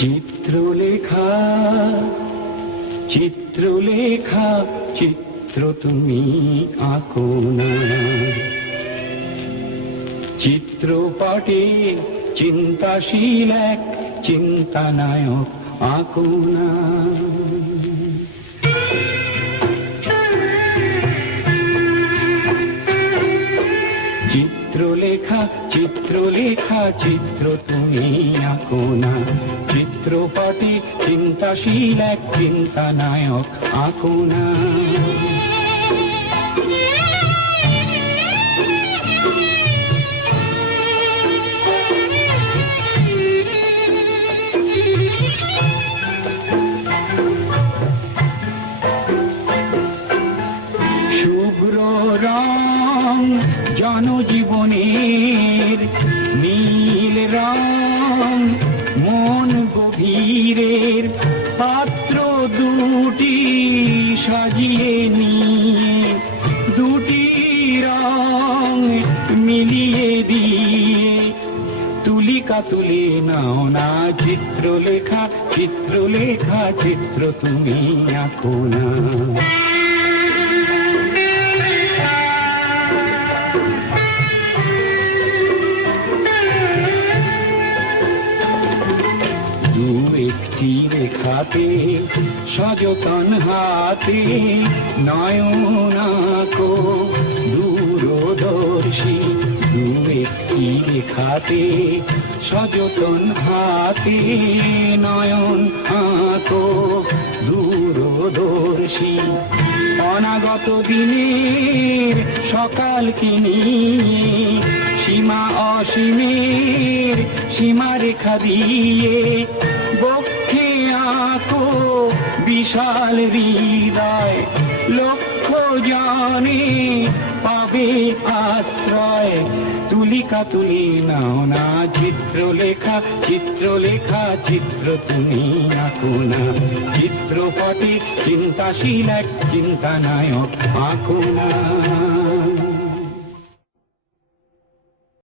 চিত্রলেখা চিত্রলেখা, চিত্র তুমি আঁকো না। চিত্রপটে চিন্তাশীল এক, চিন্তানায়ক আঁকো না। চিত্রলেখা চিত্রলেখা, চিত্র তুমি আঁকো না। চিত্রপটে চিন্তাশীল এক চিন্তানায়ক আঁকো না শুভ্র রং জনজীবনের দুটি তুলিকা তুলে নাও না চিত্রলেখা চিত্রলেখা চিত্র তুমি আঁকো না। দু একটি রেখাতে, সযতন হাতে নয়নাকো দূরদর্শী। দু একটি রেখাতে, সযতন হাতে, নয়ন আঁকো দূরদর্শী। অনাগত দিনের সকাল নিয়ে সীমা অসীমের সীমা রেখা দিয়ে আঁকো বিশাল হৃদয় লক্ষ জানে পাবে আশ্রয়। তুলিকা তুলি নাও না চিত্রলেখা চিত্রলেখা চিত্র তুমি আঁকো না। চিত্রপটে চিন্তাশীল এক চিন্তানায়ক আঁকো না।